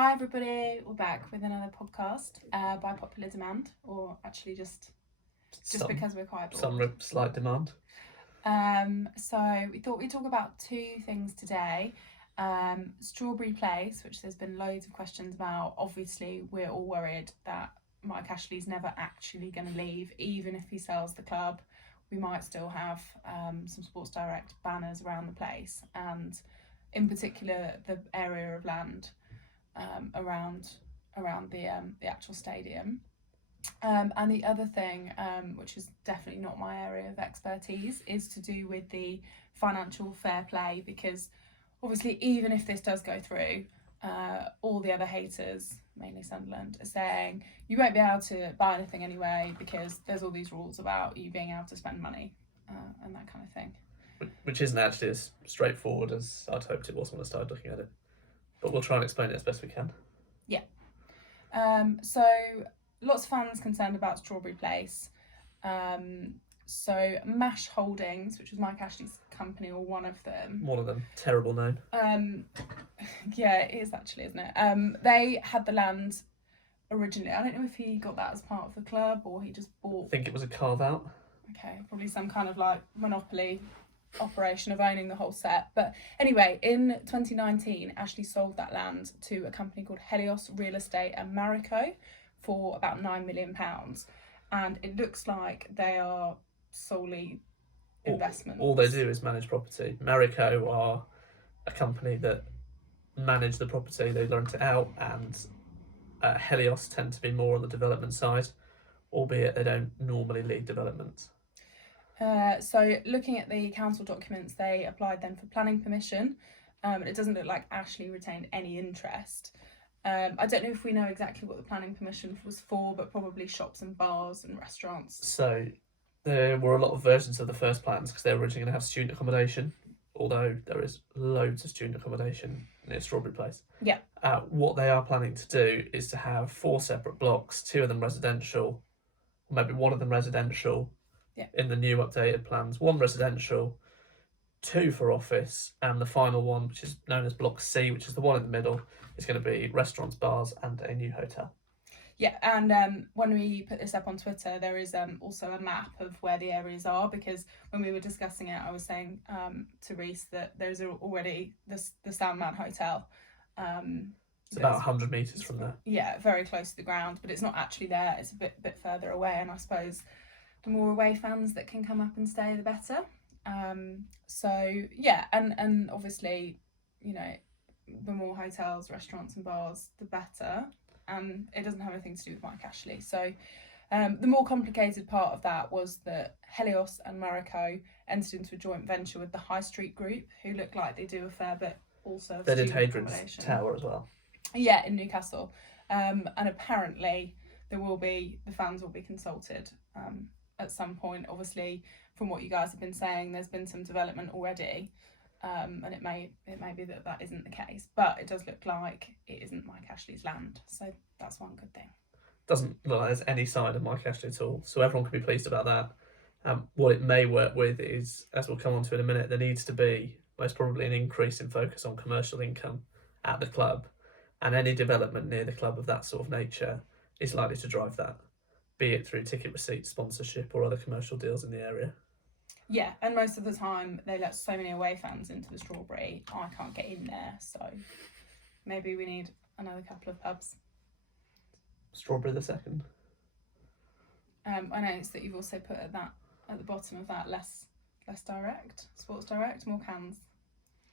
Hi everybody, we're back with another podcast by popular demand, or actually just because we're quite bored. Some slight demand. So we thought we'd talk about two things today. Strawberry Place, which there's been loads of questions about. Obviously, we're all worried that Mike Ashley's never actually going to leave, even if he sells the club. We might still have some Sports Direct banners around the place, and in particular the area of land around the actual stadium. And the other thing, which is definitely not my area of expertise, is to do with the financial fair play, because obviously even if this does go through, all the other haters, mainly Sunderland, are saying you won't be able to buy anything anyway because there's all these rules about you being able to spend money and that kind of thing. Which isn't actually as straightforward as I'd hoped it was when I started looking at it. But we'll try and explain it as best we can. Yeah. So lots of fans concerned about Strawberry Place. So MASH Holdings, which was Mike Ashley's company, or one of them. One of them, terrible name. Yeah, it is actually, isn't it? They had the land originally. I don't know if he got that as part of the club or he just bought. I think it was a carve out. Okay, probably some kind of like monopoly operation of owning the whole set. But anyway, in 2019, Ashley sold that land to a company called Helios Real Estate and Marico for about £9 million. And it looks like they are solely investments. All they do is manage property. Marico are a company that manage the property, they rent it out, and Helios tend to be more on the development side, albeit they don't normally lead developments. So looking at the council documents, they applied then for planning permission, and it doesn't look like Ashley retained any interest. I don't know if we know exactly what the planning permission was for, but probably shops and bars and restaurants. So there were a lot of versions of the first plans because they were originally going to have student accommodation, although there is loads of student accommodation near Strawberry Place. Yeah. What they are planning to do is to have 4 separate blocks, 2 of them residential, maybe one of them residential. Yeah. In the new updated plans, 1 residential, 2 for office, and the final one, which is known as Block C, which is the one in the middle, is going to be restaurants, bars, and a new hotel. Yeah, and when we put this up on Twitter, there is also a map of where the areas are, because when we were discussing it, I was saying to Rhys that there's already the Sandman Hotel. It's about 100 metres from there. Yeah, very close to the ground, but it's not actually there. It's a bit further away, and I suppose the more away fans that can come up and stay, the better. So yeah, and obviously, you know, the more hotels, restaurants and bars, the better. And it doesn't have anything to do with Mike Ashley. So the more complicated part of that was that Helios and Marico entered into a joint venture with the High Street Group, who look like they do a fair bit also of they did student Hadrian's accommodation. Tower as well. Yeah, in Newcastle. And apparently the fans will be consulted at some point. Obviously, from what you guys have been saying, there's been some development already. And it may be that isn't the case, but it does look like it isn't Mike Ashley's land, so that's one good thing. Doesn't look like there's any sign of Mike Ashley at all, so everyone can be pleased about that. What it may work with is, as we'll come on to in a minute, there needs to be most probably an increase in focus on commercial income at the club, and any development near the club of that sort of nature is likely to drive that, be it through ticket receipts, sponsorship, or other commercial deals in the area. Yeah, and most of the time they let so many away fans into the Strawberry, I can't get in there, so maybe we need another couple of pubs. Strawberry the second. I noticed that you've also put at the bottom of that less direct, Sports Direct, more cans.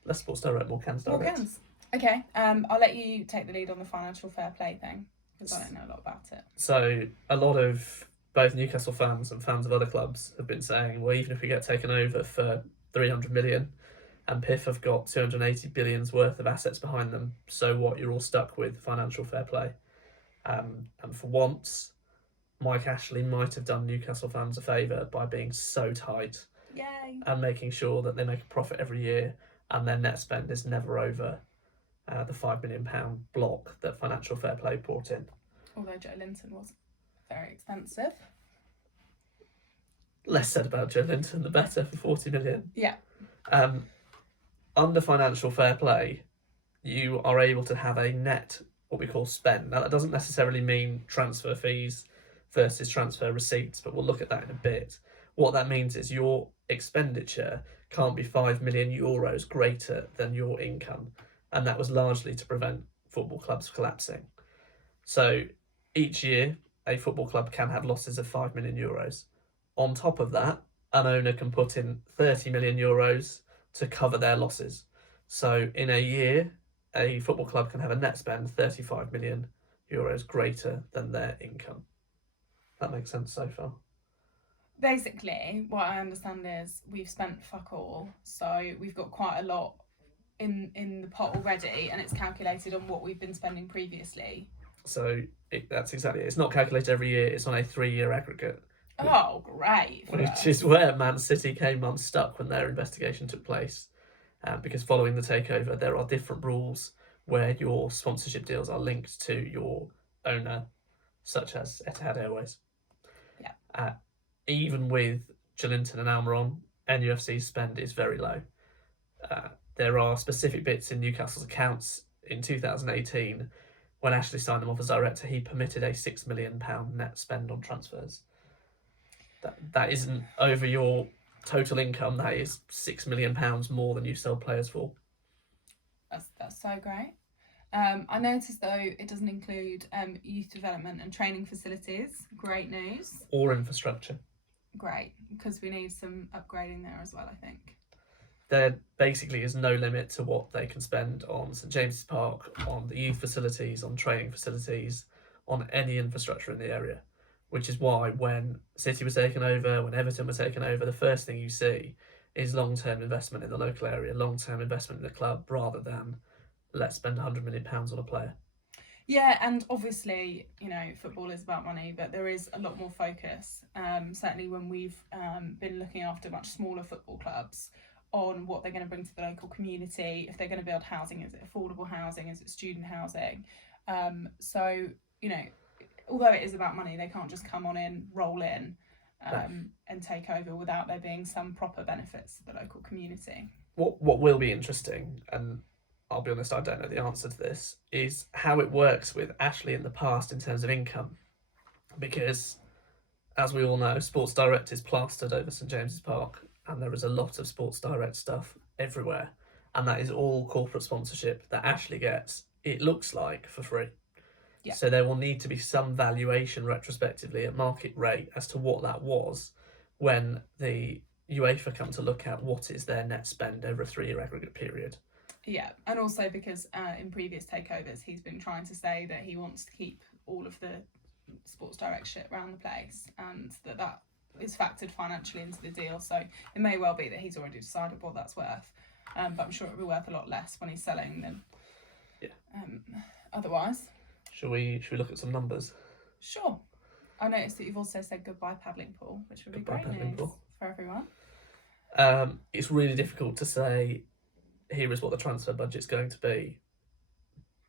Less Sports Direct, more cans direct. More cans. Okay, I'll let you take the lead on the financial fair play thing, because I don't know a lot about it. So a lot of both Newcastle fans and fans of other clubs have been saying, well, even if we get taken over for 300 million and PIF have got 280 billion's worth of assets behind them, so what? You're all stuck with financial fair play. And for once, Mike Ashley might have done Newcastle fans a favour by being so tight. Yay. And making sure that they make a profit every year and their net spend is never over the £5 million block that financial fair play brought in. Although Joe Linton was very expensive. Less said about Joe Linton, the better, for 40 million. Yeah. Under financial fair play, you are able to have a net what we call spend. Now, that doesn't necessarily mean transfer fees versus transfer receipts, but we'll look at that in a bit. What that means is your expenditure can't be 5 million euros greater than your income, and that was largely to prevent football clubs collapsing. So each year, a football club can have losses of 5 million euros. On top of that, an owner can put in 30 million euros to cover their losses. So in a year, a football club can have a net spend 35 million euros greater than their income. That makes sense so far. Basically, what I understand is we've spent fuck all, so we've got quite a lot in the pot already, and it's calculated on what we've been spending previously. So that's exactly it. It's not calculated every year, it's on a 3-year aggregate. Oh, great. Which is where Man City came unstuck when their investigation took place. Because following the takeover, there are different rules where your sponsorship deals are linked to your owner, such as Etihad Airways. Yeah. Even with Jolinton and Almiron, NUFC's spend is very low. There are specific bits in Newcastle's accounts in 2018 when Ashley signed them off as director. He permitted a £6 million net spend on transfers. That isn't over your total income. That is £6 million more than you sell players for. That's so great. I noticed though it doesn't include youth development and training facilities. Great news. Or infrastructure. Great, because we need some upgrading there as well, I think. There basically is no limit to what they can spend on St James's Park, on the youth facilities, on training facilities, on any infrastructure in the area. Which is why when City was taken over, when Everton were taken over, the first thing you see is long-term investment in the local area, long-term investment in the club, rather than let's spend £100 million on a player. Yeah, and obviously, football is about money, but there is a lot more focus, certainly when we've been looking after much smaller football clubs, on what they're going to bring to the local community, if they're going to build housing, is it affordable housing, is it student housing? So, although it is about money, they can't just come on in, roll in, and take over without there being some proper benefits to the local community. What will be interesting, and I'll be honest, I don't know the answer to this, is how it works with Ashley in the past in terms of income. Because, as we all know, Sports Direct is plastered over St James's Park, and there is a lot of Sports Direct stuff everywhere. And that is all corporate sponsorship that Ashley gets, it looks like, for free. Yeah. So there will need to be some valuation retrospectively at market rate as to what that was when the UEFA come to look at what is their net spend over a 3-year aggregate period. Yeah, and also because in previous takeovers he's been trying to say that he wants to keep all of the Sports Direct shit around the place, and that is factored financially into the deal. So it may well be that he's already decided what that's worth, but I'm sure it'll be worth a lot less when he's selling than otherwise. Should we look at some numbers? Sure. I noticed that you've also said goodbye paddling pool, which would be great news for everyone. It's really difficult to say here is what the transfer budget's going to be,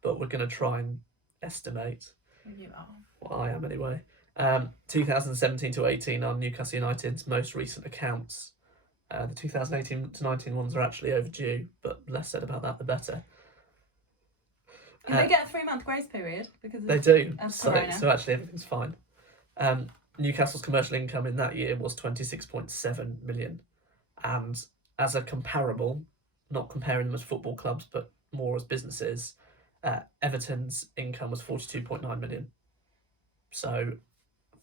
but we're going to try and estimate. You are. Well, I am anyway. 2017 to 18 are Newcastle United's most recent accounts. The 2018 to 19 ones are actually overdue, but less said about that the better. They get a 3-month grace period because they do. So actually everything's fine. Newcastle's commercial income in that year was 26.7 million, and as a comparable, not comparing them as football clubs but more as businesses, Everton's income was 42.9 million. So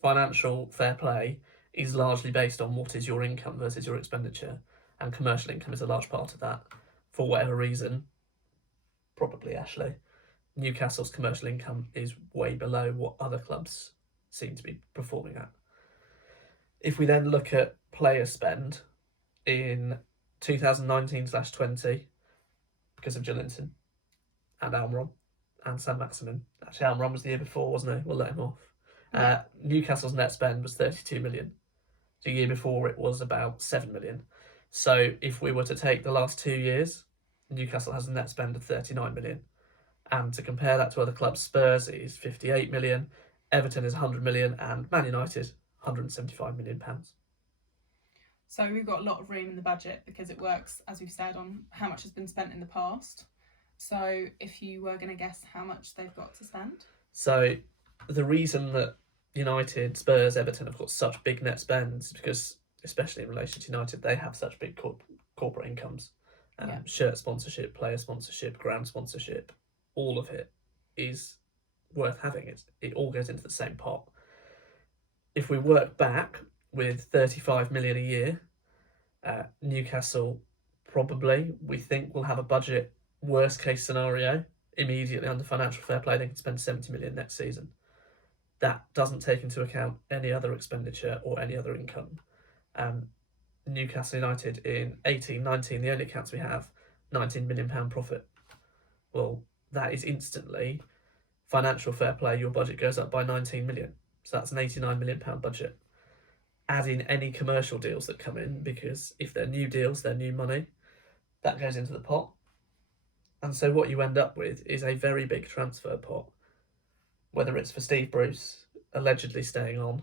financial fair play is largely based on what is your income versus your expenditure, and commercial income is a large part of that. For whatever reason, probably Ashley, Newcastle's commercial income is way below what other clubs seem to be performing at. If we then look at player spend in 2019/20, because of Jolinton and Almiron and San Maximin. Actually, Almiron was the year before, wasn't he? We'll let him off. Newcastle's net spend was 32 million. The year before it was about 7 million. So if we were to take the last 2 years, Newcastle has a net spend of 39 million. And to compare that to other clubs, Spurs is 58 million, Everton is 100 million, and Man United 175 million pounds. So we've got a lot of room in the budget because it works, as we've said, on how much has been spent in the past. So if you were going to guess how much they've got to spend? So the reason that United, Spurs, Everton have got such big net spends is because, especially in relation to United, they have such big corporate incomes. Yeah. Shirt sponsorship, player sponsorship, ground sponsorship, all of it is worth having. It all goes into the same pot. If we work back with 35 million a year, Newcastle probably, we think, will have a budget, worst case scenario, immediately under financial fair play. They can spend 70 million next season. That doesn't take into account any other expenditure or any other income. Newcastle United in 18-19, the only accounts we have, £19 million profit. Well, that is instantly financial fair play. Your budget goes up by 19 million. So that's an £89 million budget. Add in any commercial deals that come in, because if they're new deals, they're new money, that goes into the pot. And so what you end up with is a very big transfer pot, whether it's for Steve Bruce allegedly staying on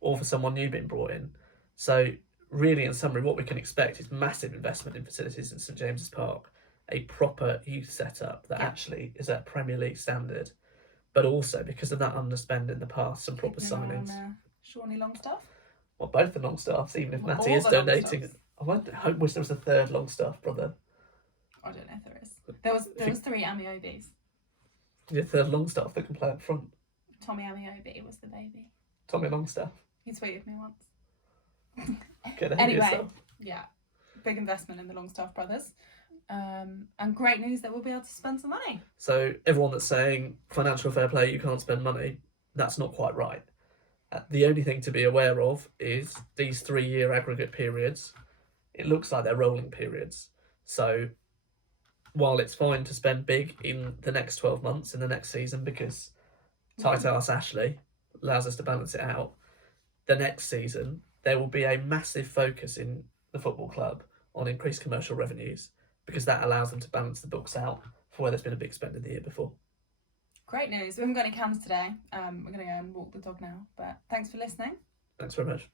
or for someone new being brought in. So really, in summary, what we can expect is massive investment in facilities in St James's Park, a proper youth setup that actually is at Premier League standard, but also, because of that underspend in the past, some proper signings. Shawnee Longstaff? Well, both the Longstaffs, even if Matty is donating. I wish there was a third Longstaff brother. I don't know if there is. There was 3 Amiobis. Your third Longstaff that can play up front. Tommy Amiobi was the baby. Tommy Longstaff. He tweeted me once. Anyway, yeah, big investment in the Longstaff brothers. And great news that we'll be able to spend some money. So everyone that's saying financial fair play, you can't spend money, that's not quite right. The only thing to be aware of is these 3-year aggregate periods. It looks like they're rolling periods. So while it's fine to spend big in the next 12 months, in the next season, because tight ass Ashley allows us to balance it out, the next season there will be a massive focus in the football club on increased commercial revenues, because that allows them to balance the books out for where there's been a big spend in the year before. Great news. We haven't got any cans today. We're going to go and walk the dog now. But thanks for listening. Thanks very much.